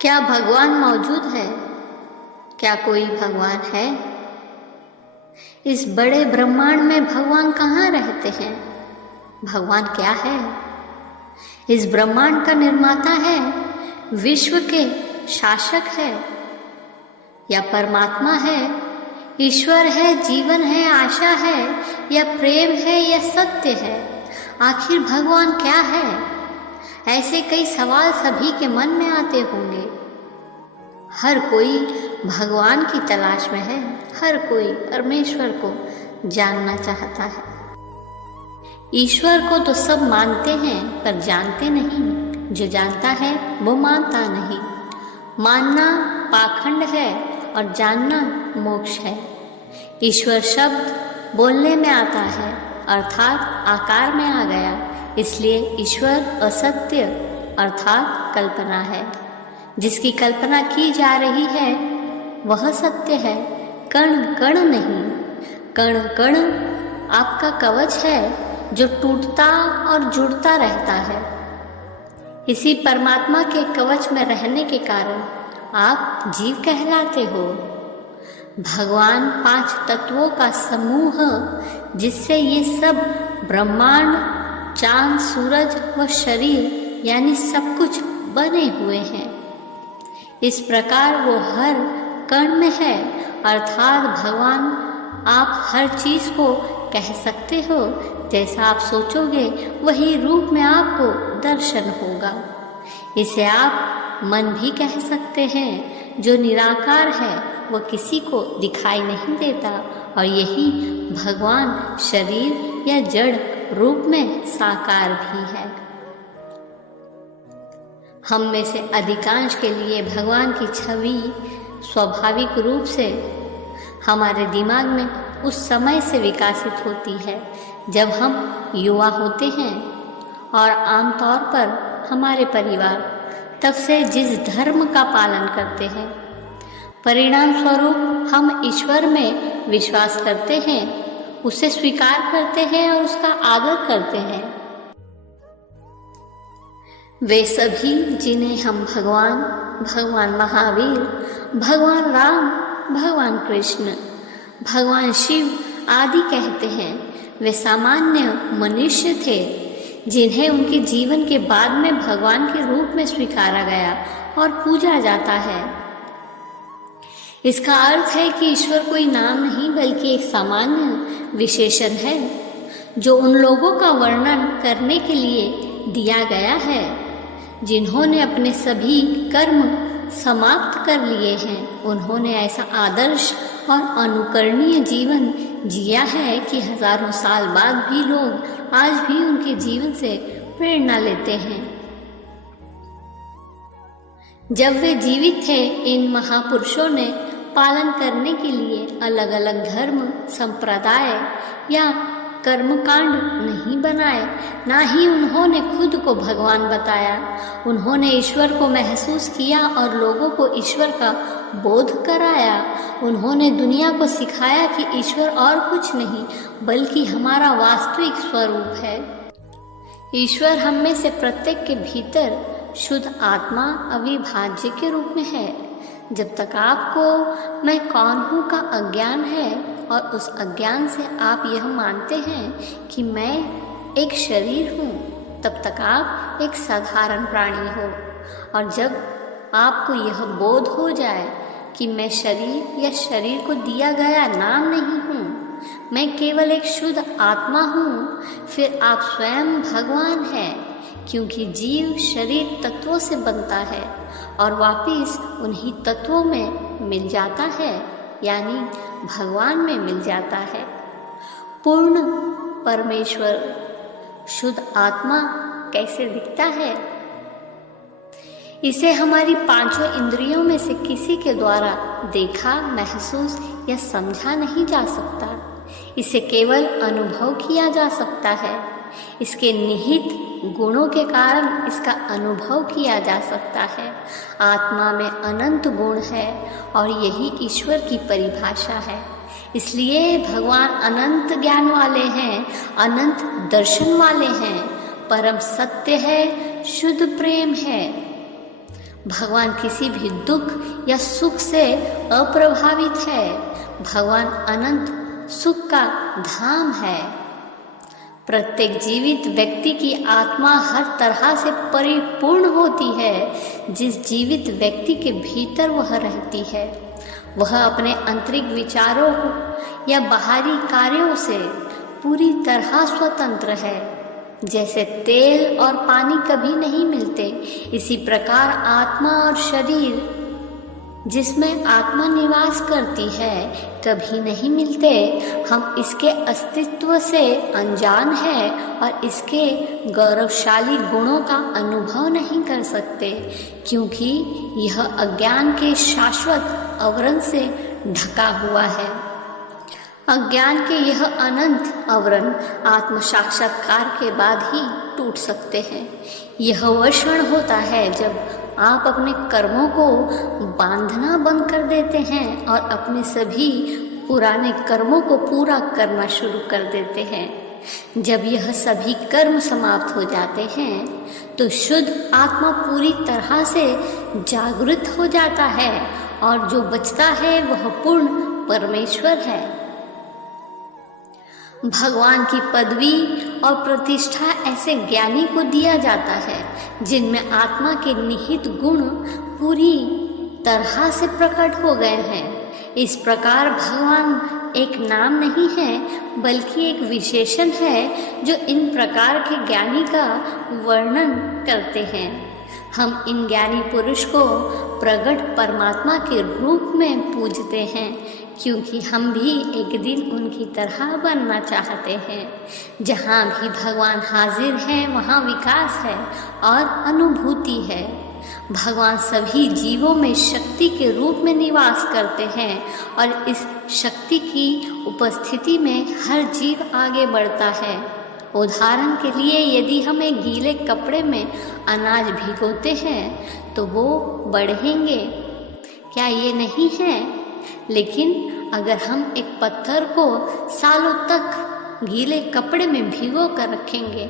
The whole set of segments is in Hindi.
क्या भगवान मौजूद है? क्या कोई भगवान है? इस बड़े ब्रह्मांड में भगवान कहाँ रहते हैं? भगवान क्या है? इस ब्रह्मांड का निर्माता है, विश्व के शासक है, या परमात्मा है, ईश्वर है, जीवन है, आशा है, या प्रेम है, या सत्य है? आखिर भगवान क्या है? ऐसे कई सवाल सभी के मन में आते होंगे। हर कोई भगवान की तलाश में है, हर कोई परमेश्वर को जानना चाहता है। ईश्वर को तो सब मानते हैं पर जानते नहीं। जो जानता है वो मानता नहीं। मानना पाखंड है और जानना मोक्ष है। ईश्वर शब्द बोलने में आता है, अर्थात आकार में आ गया, इसलिए ईश्वर असत्य अर्थात कल्पना है। जिसकी कल्पना की जा रही है वह सत्य है, कण कण नहीं। कण कण आपका कवच है जो टूटता और जुड़ता रहता है। इसी परमात्मा के कवच में रहने के कारण आप जीव कहलाते हो। भगवान 5 तत्वों का समूह, जिससे ये सब ब्रह्मांड, चांद, सूरज व शरीर यानी सब कुछ बने हुए हैं। इस प्रकार वो हर कण में है, अर्थात भगवान आप हर चीज को कह सकते हो। जैसा आप सोचोगे वही रूप में आपको दर्शन होगा। इसे आप मन भी कह सकते हैं। जो निराकार है वह किसी को दिखाई नहीं देता, और यही भगवान शरीर या जड़ रूप में साकार भी है। हम में से अधिकांश के लिए भगवान की छवि स्वाभाविक रूप से हमारे दिमाग में उस समय से विकसित होती है जब हम युवा होते हैं, और आमतौर पर हमारे परिवार तब से जिस धर्म का पालन करते हैं, परिणाम स्वरूप हम ईश्वर में विश्वास करते हैं, उसे स्वीकार करते हैं और उसका आदर करते हैं। वे सभी जिन्हें हम भगवान, भगवान महावीर, भगवान राम, भगवान कृष्ण, भगवान शिव आदि कहते हैं, वे सामान्य मनुष्य थे जिन्हें उनके जीवन के बाद में भगवान के रूप में स्वीकारा गया और पूजा जाता है। इसका अर्थ है कि ईश्वर कोई नाम नहीं बल्कि एक सामान्य विशेषण है जो उन लोगों का वर्णन करने के लिए दिया गया है जिन्होंने अपने सभी कर्म समाप्त कर लिए हैं। उन्होंने ऐसा आदर्श और अनुकरणीय जीवन जिया है कि हजारों साल बाद भी लोग आज भी उनके जीवन से प्रेरणा लेते हैं। जब वे जीवित थे, इन महापुरुषों ने पालन करने के लिए अलग अलग धर्म, संप्रदाय या कर्मकांड नहीं बनाए, ना ही उन्होंने खुद को भगवान बताया। उन्होंने ईश्वर को महसूस किया और लोगों को ईश्वर का बोध कराया। उन्होंने दुनिया को सिखाया कि ईश्वर और कुछ नहीं बल्कि हमारा वास्तविक स्वरूप है। ईश्वर हम में से प्रत्येक के भीतर शुद्ध आत्मा अविभाज्य के रूप में है। जब तक आपको मैं कौन हूँ का अज्ञान है और उस अज्ञान से आप यह मानते हैं कि मैं एक शरीर हूँ, तब तक आप एक साधारण प्राणी हो। और जब आपको यह बोध हो जाए कि मैं शरीर या शरीर को दिया गया नाम नहीं हूँ, मैं केवल एक शुद्ध आत्मा हूँ, फिर आप स्वयं भगवान हैं, क्योंकि जीव शरीर तत्वों से बनता है और वापिस उन्हीं तत्वों में मिल जाता है, यानी भगवान में मिल जाता है। पूर्ण परमेश्वर शुद्ध आत्मा कैसे दिखता है? इसे हमारी 5 इंद्रियों में से किसी के द्वारा देखा, महसूस या समझा नहीं जा सकता। इसे केवल अनुभव किया जा सकता है। इसके निहित गुणों के कारण इसका अनुभव किया जा सकता है। आत्मा में अनंत गुण है और यही ईश्वर की परिभाषा है। इसलिए भगवान अनंत ज्ञान वाले हैं, अनंत दर्शन वाले हैं, परम सत्य है, शुद्ध प्रेम है। भगवान किसी भी दुख या सुख से अप्रभावित है। भगवान अनंत सुख का धाम है। प्रत्येक जीवित व्यक्ति की आत्मा हर तरह से परिपूर्ण होती है। जिस जीवित व्यक्ति के भीतर वह रहती है, वह अपने आंतरिक विचारों या बाहरी कार्यों से पूरी तरह स्वतंत्र है। जैसे तेल और पानी कभी नहीं मिलते, इसी प्रकार आत्मा और शरीर जिसमें आत्मा निवास करती है कभी नहीं मिलते। हम इसके अस्तित्व से अनजान हैं और इसके गौरवशाली गुणों का अनुभव नहीं कर सकते, क्योंकि यह अज्ञान के शाश्वत आवरण से ढका हुआ है। अज्ञान के यह अनंत आवरण आत्म साक्षात्कार के बाद ही टूट सकते हैं। यह वह क्षण होता है जब आप अपने कर्मों को बांधना बंद कर देते हैं और अपने सभी पुराने कर्मों को पूरा करना शुरू कर देते हैं। जब यह सभी कर्म समाप्त हो जाते हैं तो शुद्ध आत्मा पूरी तरह से जागृत हो जाता है और जो बचता है वह पूर्ण परमेश्वर है। भगवान की पदवी और प्रतिष्ठा ऐसे ज्ञानी को दिया जाता है जिनमें आत्मा के निहित गुण पूरी तरह से प्रकट हो गए हैं। इस प्रकार भगवान एक नाम नहीं है बल्कि एक विशेषण है जो इन प्रकार के ज्ञानी का वर्णन करते हैं। हम इन ज्ञानी पुरुष को प्रगट परमात्मा के रूप में पूजते हैं, क्योंकि हम भी एक दिन उनकी तरह बनना चाहते हैं। जहाँ भी भगवान हाजिर हैं वहाँ विकास है और अनुभूति है। भगवान सभी जीवों में शक्ति के रूप में निवास करते हैं और इस शक्ति की उपस्थिति में हर जीव आगे बढ़ता है। उदाहरण के लिए यदि हम एक गीले कपड़े में अनाज भिगोते हैं तो वो बढ़ेंगे, क्या ये नहीं है? लेकिन अगर हम एक पत्थर को सालों तक गीले कपड़े में भिगो कर रखेंगे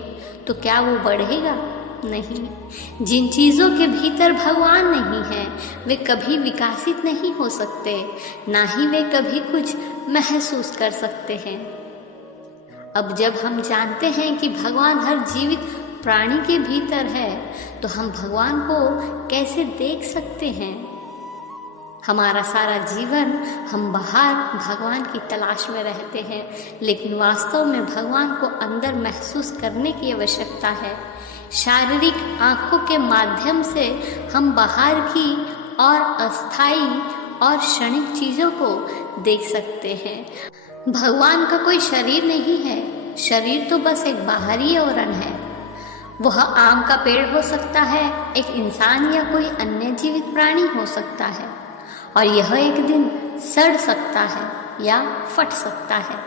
तो क्या वो बढ़ेगा? नहीं। जिन चीज़ों के भीतर भगवान नहीं है वे कभी विकसित नहीं हो सकते, ना ही वे कभी कुछ महसूस कर सकते हैं। अब जब हम जानते हैं कि भगवान हर जीवित प्राणी के भीतर है तो हम भगवान को कैसे देख सकते हैं? हमारा सारा जीवन हम बाहर भगवान की तलाश में रहते हैं, लेकिन वास्तव में भगवान को अंदर महसूस करने की आवश्यकता है। शारीरिक आँखों के माध्यम से हम बाहर की और अस्थायी और क्षणिक चीज़ों को देख सकते हैं। भगवान का कोई शरीर नहीं है। शरीर तो बस एक बाहरी आवरण है। वह आम का पेड़ हो सकता है, एक इंसान या कोई अन्य जीवित प्राणी हो सकता है, और यह एक दिन सड़ सकता है या फट सकता है।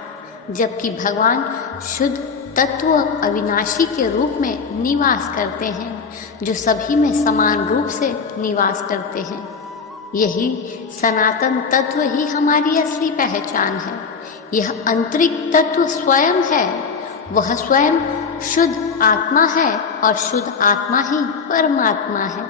जबकि भगवान शुद्ध तत्व अविनाशी के रूप में निवास करते हैं, जो सभी में समान रूप से निवास करते हैं। यही सनातन तत्व ही हमारी असली पहचान है। यह आंतरिक तत्व स्वयं है। वह स्वयं शुद्ध आत्मा है और शुद्ध आत्मा ही परमात्मा है।